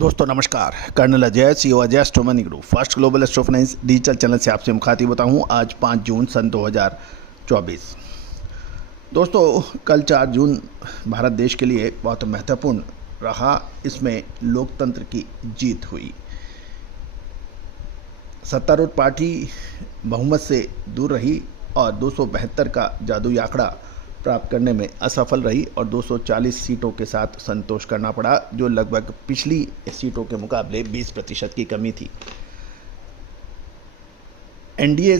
दोस्तों नमस्कार। Colonel Ajay CO Ajay astromoney group first global astro finance digital channel से आपसे मुखातिब होता हूं। आज 5 जून सन 2024। दोस्तों कल 4 जून भारत देश के लिए बहुत महत्वपूर्ण रहा। इसमें लोकतंत्र की जीत हुई। सत्तारूढ़ पार्टी बहुमत से दूर रही और 272 का जादुई आंकड़ा प्राप्त करने में असफल रही और 240 सीटों के साथ संतोष करना पड़ा, जो लगभग पिछली सीटों के मुकाबले 20% की कमी थी। एनडीए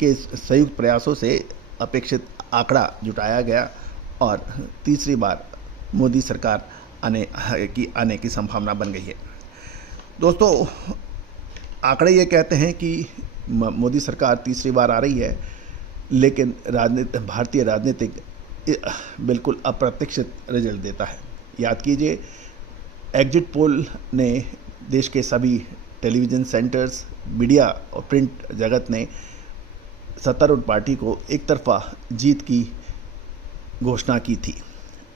के संयुक्त प्रयासों से अपेक्षित आंकड़ा जुटाया गया और तीसरी बार मोदी सरकार आने की संभावना बन गई है। दोस्तों आंकड़े ये कहते हैं कि मोदी सरकार तीसरी बार आ रही है, लेकिन भारतीय राजनीतिक बिल्कुल अप्रत्याशित रिजल्ट देता है। याद कीजिए, एग्जिट पोल ने देश के सभी टेलीविज़न सेंटर्स, मीडिया और प्रिंट जगत ने सत्तारूढ़ पार्टी को एक तरफा जीत की घोषणा की थी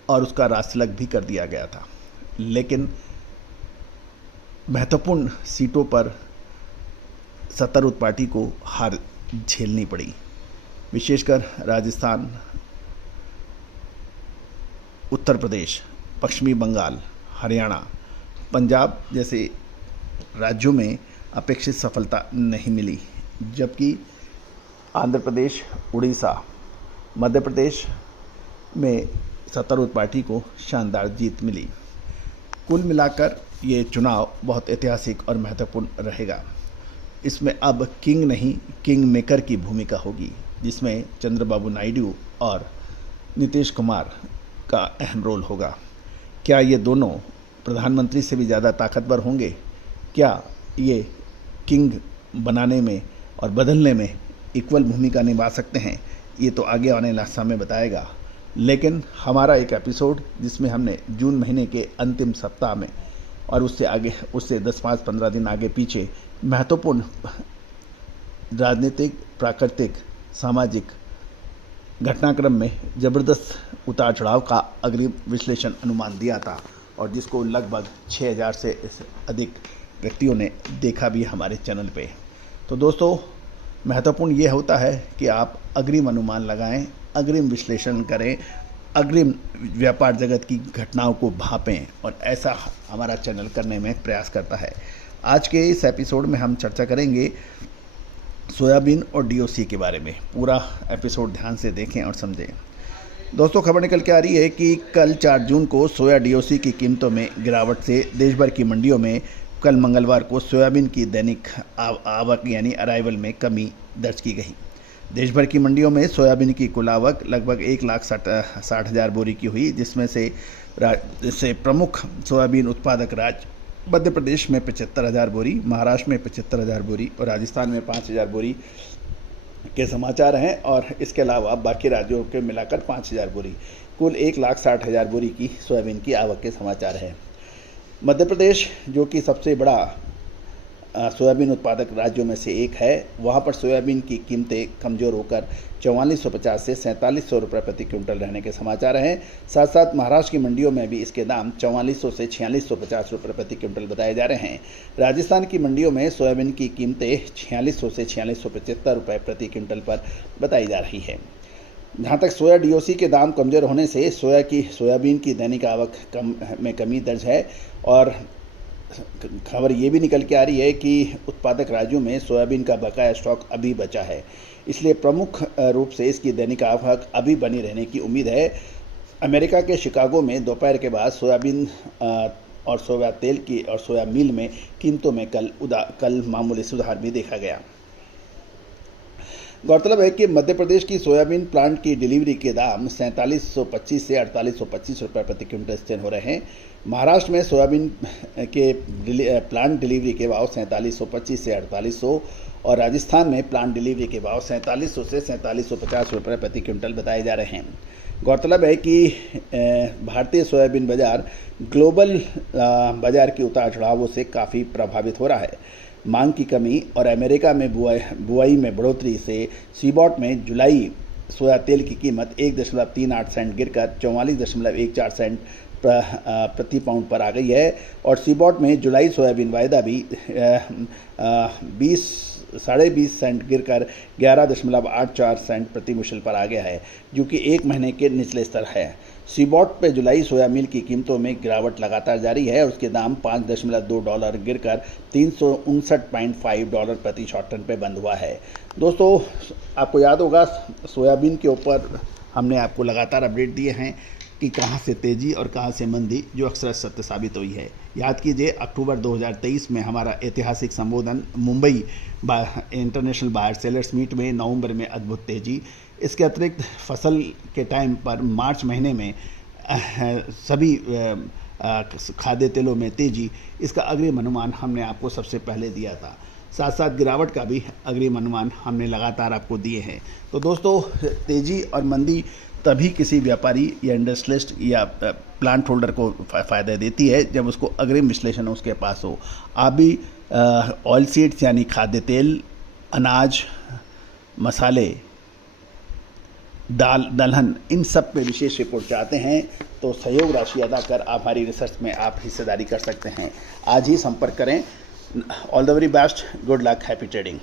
और उसका राजतिलक भी कर दिया गया था। लेकिन महत्वपूर्ण सीटों पर सत्तारूढ़ पार्टी को हार झेलनी पड़ी। विशेषकर राजस्थान, उत्तर प्रदेश, पश्चिमी बंगाल, हरियाणा, पंजाब जैसे राज्यों में अपेक्षित सफलता नहीं मिली, जबकि आंध्र प्रदेश, उड़ीसा, मध्य प्रदेश में सत्तारूढ़ पार्टी को शानदार जीत मिली। कुल मिलाकर ये चुनाव बहुत ऐतिहासिक और महत्वपूर्ण रहेगा। इसमें अब किंग नहीं, किंग मेकर की भूमिका होगी, जिसमें चंद्रबाबू नायडू और नीतीश कुमार का अहम रोल होगा। क्या ये दोनों प्रधानमंत्री से भी ज़्यादा ताकतवर होंगे? क्या ये किंग बनाने में और बदलने में इक्वल भूमिका निभा सकते हैं? ये तो आगे आने वाला समय बताएगा। लेकिन हमारा एक एपिसोड जिसमें हमने जून महीने के अंतिम सप्ताह में और उससे 10-15 दिन आगे पीछे महत्वपूर्ण राजनीतिक, प्राकृतिक, सामाजिक घटनाक्रम में ज़बरदस्त उतार चढ़ाव का अग्रिम विश्लेषण अनुमान दिया था और जिसको लगभग 6000 से अधिक व्यक्तियों ने देखा भी हमारे चैनल पे। तो दोस्तों महत्वपूर्ण ये होता है कि आप अग्रिम अनुमान लगाएं, अग्रिम विश्लेषण करें, अग्रिम व्यापार जगत की घटनाओं को भांपें, और ऐसा हमारा चैनल करने में प्रयास करता है। आज के इस एपिसोड में हम चर्चा करेंगे सोयाबीन और डीओसी के बारे में। पूरा एपिसोड ध्यान से देखें और समझें। दोस्तों खबर निकल के आ रही है कि कल 4 जून को सोया डीओसी की कीमतों में गिरावट से देश भर की मंडियों में कल मंगलवार को सोयाबीन की दैनिक आवक यानी अराइवल में कमी दर्ज की गई। देश भर की मंडियों में सोयाबीन की कुल आवक लगभग 1,60,000 बोरी की हुई, जिसमें से प्रमुख सोयाबीन उत्पादक राज्य मध्य प्रदेश में 75,000 बोरी, महाराष्ट्र में 75,000 बोरी और राजस्थान में 5,000 बोरी के समाचार हैं। और इसके अलावा बाकी राज्यों के मिलाकर 5,000 बोरी, कुल 1,60,000 बोरी की सोयाबीन की आवक के समाचार हैं। मध्य प्रदेश, जो कि सबसे बड़ा सोयाबीन उत्पादक राज्यों में से एक है, वहाँ पर सोयाबीन की कीमतें कमज़ोर होकर 4450 से 4700 रुपये प्रति क्विंटल रहने के समाचार हैं। साथ साथ महाराष्ट्र की मंडियों में भी इसके दाम 4400 से 4650 रुपये प्रति क्विंटल बताए जा रहे हैं। राजस्थान की मंडियों में सोयाबीन की कीमतें 4600 से 4675 रुपये प्रति क्विंटल पर बताई जा रही है। जहाँ तक सोया डीओसी के दाम कमज़ोर होने से सोयाबीन की दैनिक आवक में कमी दर्ज है। और खबर ये भी निकल के आ रही है कि उत्पादक राज्यों में सोयाबीन का बकाया स्टॉक अभी बचा है, इसलिए प्रमुख रूप से इसकी दैनिक आवक अभी बनी रहने की उम्मीद है। अमेरिका के शिकागो में दोपहर के बाद सोयाबीन और सोया तेल की और सोया मील में कीमतों में कल मामूली सुधार भी देखा गया। गौरतलब है कि मध्य प्रदेश की सोयाबीन प्लांट की डिलीवरी के दाम 4725 से 4825 रुपये प्रति क्विंटल स्थिर हो रहे हैं। महाराष्ट्र में सोयाबीन के प्लांट डिलीवरी के भाव 4725 से 4800 और राजस्थान में प्लांट डिलीवरी के भाव 4700 से 4750 रुपये प्रति क्विंटल बताए जा रहे हैं। गौरतलब है कि भारतीय सोयाबीन बाज़ार ग्लोबल बाज़ार के उतार चढ़ावों से काफ़ी प्रभावित हो रहा है। मांग की कमी और अमेरिका में बुआई में बढ़ोतरी से सीबॉट में जुलाई सोया तेल की कीमत 1.38 सेंट गिरकर 44.14 सेंट प्रति पाउंड पर आ गई है। और सीबॉट में जुलाई सोयाबीन वायदा भी 20 सेंट गिरकर 11.84 सेंट प्रति बुशल पर आ गया है, जो कि एक महीने के निचले स्तर है। सीबॉट पे जुलाई सोया मिल की कीमतों में गिरावट लगातार जारी है और उसके दाम $5.2 गिरकर $359.5 प्रति शॉर्ट टन पे बंद हुआ है। दोस्तों, आपको याद होगा सोयाबीन के ऊपर हमने आपको लगातार अपडेट दिए हैं कि कहां से तेज़ी और कहां से मंदी, जो अक्सर सत्य साबित हुई है। याद कीजिए, अक्टूबर 2023 में हमारा ऐतिहासिक संबोधन Mumbai international buyer sellers meet में नवंबर में अद्भुत तेज़ी। इसके अतिरिक्त फसल के टाइम पर मार्च महीने में सभी खाद्य तेलों में तेज़ी, इसका अग्रिम अनुमान हमने आपको सबसे पहले दिया था। साथ साथ गिरावट का भी अग्रिम अनुमान हमने लगातार आपको दिए हैं। तो दोस्तों, तेज़ी और मंदी तभी किसी व्यापारी या इंडस्ट्रियलिस्ट या प्लांट होल्डर को फ़ायदा देती है जब उसको अग्रिम विश्लेषण उसके पास हो। आप भी ऑयल सीड्स यानी खाद्य तेल, अनाज, मसाले, दाल, दलहन, इन सब पे विशेष रिपोर्ट चाहते हैं तो सहयोग राशि अदा कर आप हमारी रिसर्च में आप हिस्सेदारी कर सकते हैं। आज ही संपर्क करें। All the very best, good luck, happy trading.